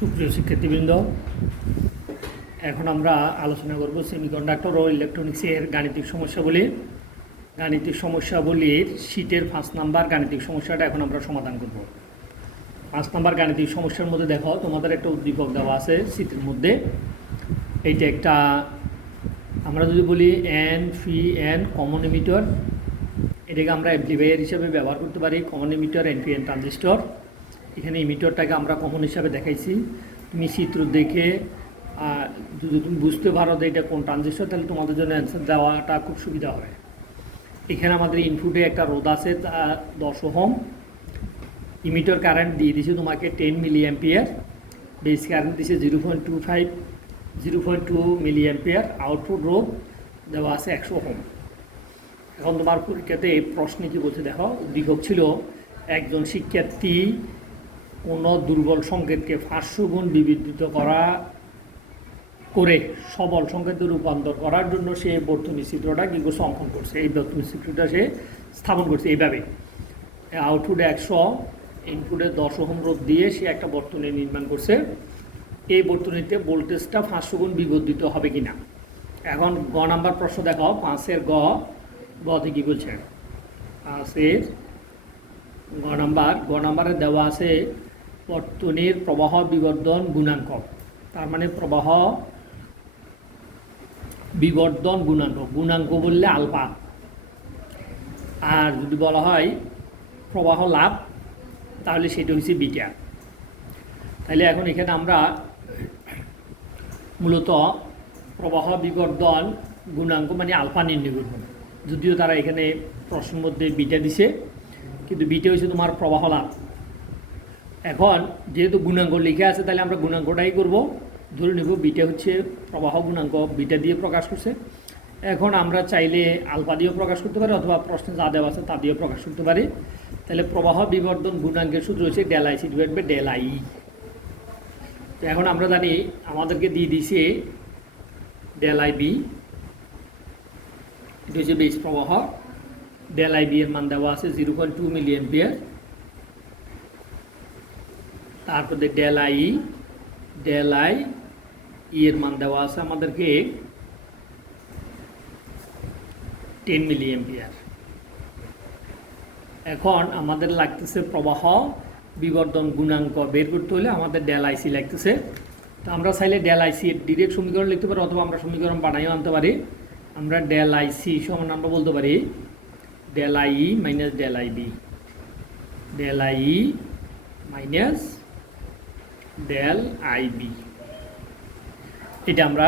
সুপ্রিয় শিক্ষার্থীবৃন্দ, এখন আমরা আলোচনা করব সেমিকন্ডাক্টর ও ইলেকট্রনিক্সের গাণিতিক সমস্যাবলী। গাণিতিক সমস্যাবলীর শীটের 5 নাম্বার গাণিতিক সমস্যাটা এখন আমরা সমাধান করব। 5 নাম্বার গাণিতিক সমস্যার মধ্যে দেখো, তোমাদের একটা উদ্দীপক দেওয়া আছে শীতের মধ্যে। এইটা একটা, আমরা যদি বলি এন ফি এন কমন এমিটর, এটাকে আমরা অ্যাম্প্লিফায়ার হিসাবে ব্যবহার করতে পারি। কমন এমিটর এন ফি এন ট্রানজিস্টর, এখানে ইমিটরটাকে আমরা কমন হিসাবে দেখাইছি। তুমি চিত্র দেখে যদি তুমি বুঝতে পারো যে এটা কোন ট্রানজিস্টর, তাহলে তোমাদের জন্য অ্যান্সার দেওয়াটা খুব সুবিধা হবে। এখানে আমাদের ইনপুটে একটা রোধ আছে 10 ওহম। ইমিটর কারেন্ট দিয়ে দিছে তোমাকে 10 মিলি অ্যাম্পিয়ার, বেস কারেন্ট দিছে 0.2 মিলি অ্যাম্পিয়ার, আউটপুট রোধ দেওয়া আছে 100 ওহম। এখন তোমার পরীক্ষাতে এই প্রশ্নে কী বলছে দেখো, উদ্দীপক ছিল একজন শিক্ষার্থী কোনো দুর্বল সংকেতকে 500 গুণ বিবর্ধিত করে সবল সংকেতে রূপান্তর করার জন্য সে বর্তনী চিত্রটা কী করছে, অঙ্কন করছে। এই বর্তনী চিত্রটা সে স্থাপন করছে এইভাবে। আউটপুটে 100, ইনপুটে 10 ওহম রোধ দিয়ে সে একটা বর্তনী নির্মাণ করছে। এই বর্তনীতে ভোল্টেজটা 500 গুণ বিবর্ধিত হবে কিনা। এখন গ নাম্বার প্রশ্ন দেখাও, 5-এর গতে কী বলছে। 5-এর গ নাম্বারে দেওয়া আছে বর্তনীর প্রবাহ বিবর্ধন গুণাঙ্ক। তার মানে প্রবাহ বিবর্ধন গুণাঙ্ক বললে আলফা, আর যদি বলা হয় প্রবাহ লাভ তাহলে সেটা হচ্ছে বিটা। তাহলে এখন এখানে আমরা মূলত প্রবাহ বিবর্ধন গুণাঙ্ক মানে আলফা নির্ণয় করব। যদিও তারা এখানে প্রশ্নের মধ্যে বিটা দিছে, কিন্তু বিটা হচ্ছে তোমার প্রবাহ লাভ। এখন যেহেতু গুণাঙ্ক লেখা আছে, তাহলে আমরা গুণাঙ্কটাই করব। ধরে নেব বিটা হচ্ছে প্রবাহ গুণাঙ্ক, বিটা দিয়ে প্রকাশ করছে। এখন আমরা চাইলে আলফা দিয়েও প্রকাশ করতে পারি, অথবা প্রশ্নে যা দেওয়া আছে তা দিয়েও প্রকাশ করতে পারি। তাহলে প্রবাহ বিবর্ধন গুণাঙ্কের সূত্র হচ্ছে del I C divide by del I. তো এখন আমরা জানি আমাদেরকে দিয়ে দিছে ডেল আই বি, এটা হচ্ছে বেস প্রবাহ। ডেল আই বি এর মান দেওয়া আছে 0.2 মিলি অ্যাম্পিয়ার। তারপরে ডেল আই এর মান দেওয়া আছে আমাদেরকে 10 মিলি অ্যাম্পিয়ার। এখন আমাদের লাগতেছে প্রবাহ বিবর্ধন গুণাঙ্ক বের করতে হলে আমাদের ডেল আইসি লাগতেছে। তো আমরা চাইলে ডেল আইসি ডিরেক্ট সমীকরণ লিখতে পারি, অথবা আমরা সমীকরণ বানাইও আনতে পারি। আমরা ডেল আইসি সমান আমরা বলতে পারি del I minus del I B, del I minus del I B, এটা আমরা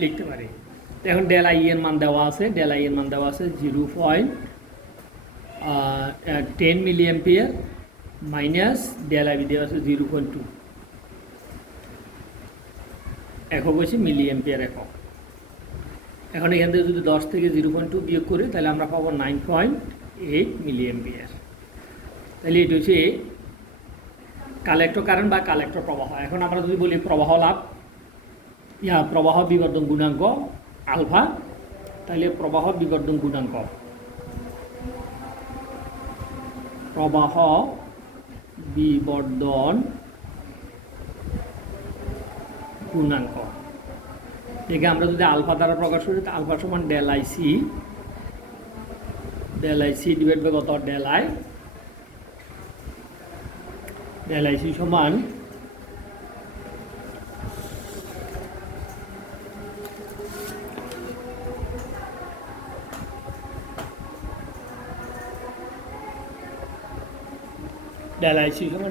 লিখতে পারি। এখন ডেল আই এর মান দেওয়া আছে, 0.10 milliampere minus del I B দেওয়া আছে 0.2 একক হচ্ছে মিলি অ্যাম্পিয়ার একক। এখন এখান থেকে যদি 10 থেকে 0.2 বিয়োগ করি, তাহলে আমরা পাবো 9.8 মিলি অ্যাম্পিয়ার। তাহলে এটা হচ্ছে কালেক্টর কারেন্ট বা কালেক্টর প্রবাহ। এখন আমরা যদি বলি প্রবাহ লাভ প্রবাহ বিবর্ধন গুণাঙ্ক আলফা, তাহলে প্রবাহ বিবর্ধন গুণাঙ্ক একে আমরা যদি আলফা দ্বারা প্রকাশ করি, তো আলফা সমান del I C divide by কত, ডেল আই সি সমান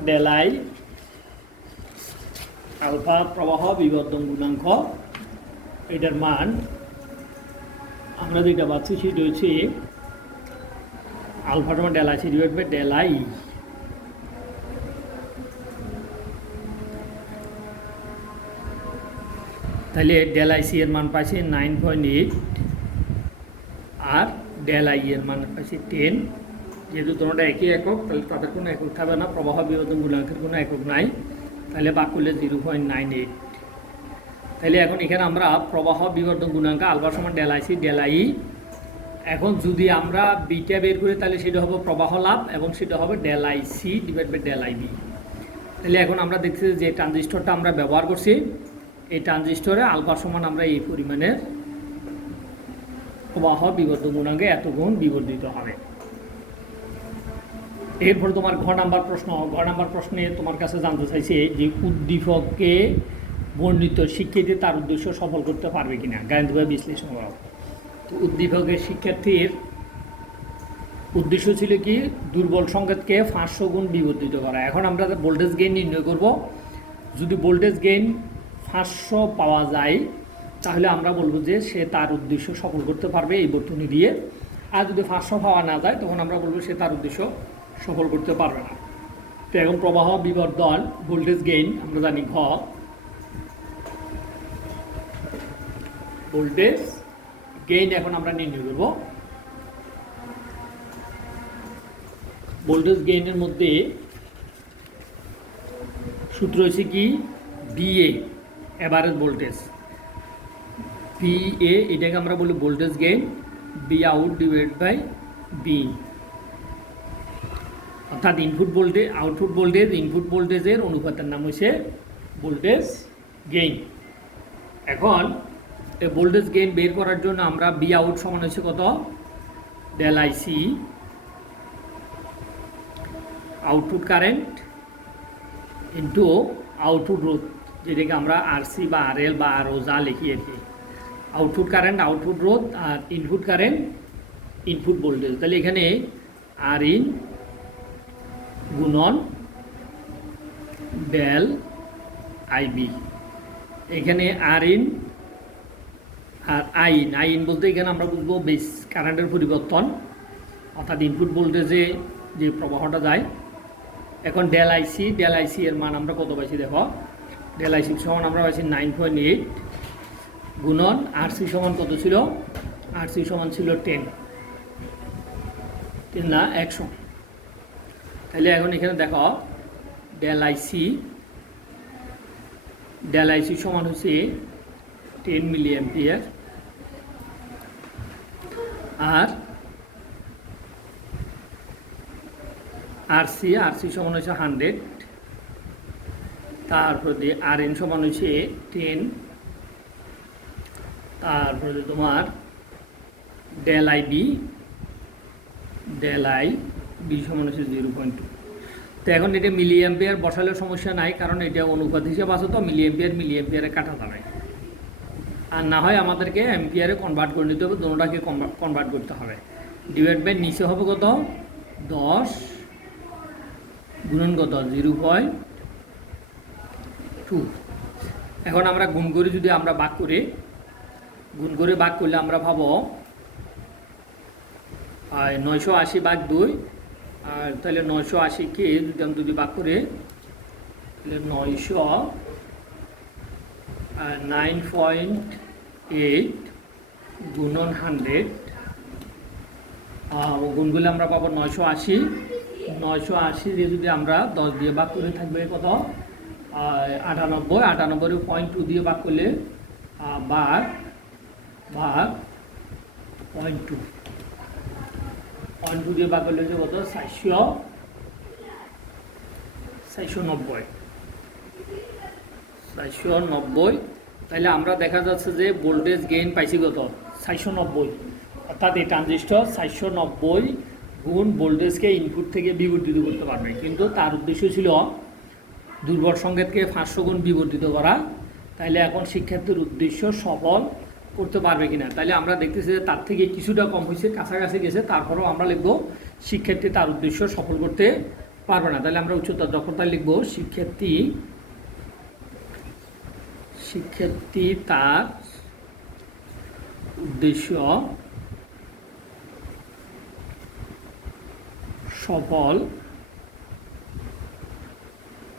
ডেল আই আলফা প্রবাহ বিবর্ধন গুণাঙ্ক। এটার মান আমরা যেটা পাচ্ছি সেটা হচ্ছে আলফা সমান del I C divide by del I. তাহলে ডেল আই সি এর মান পাইছে 9.8, আর ডেল আই এর মান পাইছে 10। যেহেতু তোমরা একই একক, তাহলে তাদের কোনো একক থাকবে না, প্রবাহ বিবর্ধন গুণাঙ্কের কোনো একক নাই, তাহলে বাক করলে 0.98। তাহলে এখন এখানে আমরা প্রবাহ বিবর্ধন গুণাঙ্ক আলফা সমান del I C del I. এখন যদি আমরা বিটা বের করি, তাহলে সেটা হবে প্রবাহ লাভ, এবং সেটা হবে del I C divide by del I B. তাহলে এখন আমরা দেখছি যে ট্রানজিস্টরটা আমরা ব্যবহার করছি, এই ট্রানজিস্টরে আলফা সমান আমরা এই পরিমাণের প্রবাহ বিবর্ধ গুণাঙ্কে এত গুণ বিবর্ধিত হবে। এরপর তোমার ঘ নাম্বার প্রশ্নে তোমার কাছে জানতে চাইছে যে উদ্দীপককে বর্ণিত শিক্ষার্থী তার উদ্দেশ্য সফল করতে পারবে কিনা, গাণিতিকভাবে বিশ্লেষণ করা। তো উদ্দীপকের শিক্ষার্থীর উদ্দেশ্য ছিল কি, দুর্বল সংকেতকে 500 গুণ বিবর্ধিত করা। এখন আমরা ভোল্টেজ গেইন নির্ণয় করব। যদি ভোল্টেজ গেইন 500 পাওয়া যায় তাহলে আমরা বলবো যে সে তার উদ্দেশ্য সফল করতে পারবে এই বর্তনী দিয়ে। আর যদি 500 পাওয়া না যায় তখন আমরা বলবো সে তার উদ্দেশ্য সফল করতে পারবে না। তো এখন প্রবাহ বিবর্ধন ভোল্টেজ গেইন আমরা জানি ঘ, ভোল্টেজ গেইন এখন আমরা নির্ণয় করব। ভোল্টেজ গেইনের মধ্যে সূত্র হচ্ছে কি, বিএ এভারেজ ভোল্টেজ, বিএ এটাকে আমরা বলি voltage gain, V out divide by V, অর্থাৎ input voltage output voltage input ভোল্টেজের অনুপাতের নাম হচ্ছে ভোল্টেজ গেইন। এখন এই ভোল্টেজ গেইন বের করার জন্য আমরা বি আউট সমান হচ্ছে কত, ডেল আইসি আউটপুট কারেন্ট ইন্টু আউটপুট রোধ, যেটাকে আমরা আরসি বা আরএল বা আরও যা লিখি আর কি। আউটপুট কারেন্ট আউটপুট রোধ আর ইনপুট কারেন্ট ইনপুট ভোল্টেজ। তাহলে এখানে আর ইন গুণন ডেল আইবি, এখানে আর ইন আর আইন বলতে এখানে আমরা বুঝবো বেস কারেন্টের পরিবর্তন, অর্থাৎ ইনপুট ভোল্টেজে যে প্রবাহটা যায়। এখন ডেল আইসি এর মান আমরা কত পাইছি দেখো, ডেল আইসি সমান আমরা পাইছি 9.8 গুণন আরসি সমান কত ছিল, আরসি সমান ছিল 10 না 100। তাহলে এখন এখানে দেখো ডেল আইসি সমান হচ্ছে 10 মিলি অ্যাম্পিয়ার, আর আরসি সমান হচ্ছে 100, তারপরে দিয়ে আর এন সমান হচ্ছে 10, তারপরে তোমার ডেল আইবি সমান হচ্ছে 0.2। তো এখন এটা মিলি অ্যাম্পিয়ার বসালে সমস্যা নাই, কারণ এটা অনুপাত হিসেবে আছে, তো মিলি অ্যাম্পিয়ারে কাটা যাবে। আর না হয় আমাদেরকে অ্যাম্পিয়ারে কনভার্ট করে নিতে হবে, দুটোটাকে কনভার্ট করতে হবে। ডিভাইড বাই নিচে হবে কত, 10 গুণন কত 0.2। এখন আমরা গুণ করে যদি আমরা ভাগ করলে আমরা পাবো 980 ভাগ 2, আর তাহলে 980কে যদি আমি ভাগ করে তাহলে 9.8 গুণন 100, গুণগুলো আমরা পাবো 980 দিয়ে যদি আমরা 10 দিয়ে ভাগ করে থাকবে কত 98.2 দিয়ে ভাগ করলে ভাগ 0.2 দিয়ে ভাগ করলে হচ্ছে কত 490। তাহলে আমরা দেখা যাচ্ছে যে ভোল্টেজ গেইন পাইছি কত 490, অর্থাৎ এই ট্রানজিস্টর 490 গুণ ভোল্টেজকে ইনপুট থেকে বিবর্ধিত করতে পারবে। কিন্তু তার উদ্দেশ্য ছিল দুর্বল সংকেতকে 500 গুণ বিবর্ধিত করা। তাইলে এখন শিক্ষার্থীর উদ্দেশ্য সফল করতে পারবে কিনা। তাইলে আমরা দেখতেছি যে তার থেকে কিছুটা কম হয়েছে, কাছাকাছি গেছে, তারপরেও আমরা লিখবো শিক্ষার্থী তার উদ্দেশ্য সফল করতে পারবে না। তাহলে আমরা উচ্চতর দক্ষতায় লিখবো শিক্ষার্থী তার উদ্দেশ্য সফল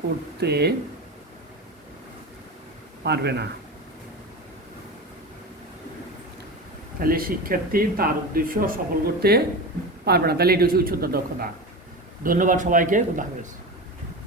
করতে পারবে না। তাহলে শিক্ষার্থী তার উদ্দেশ্য সফল করতে পারবে না। তাহলে এটা হচ্ছে উচ্চতর দক্ষতা। ধন্যবাদ সবাইকে, খুদা হাফেজ।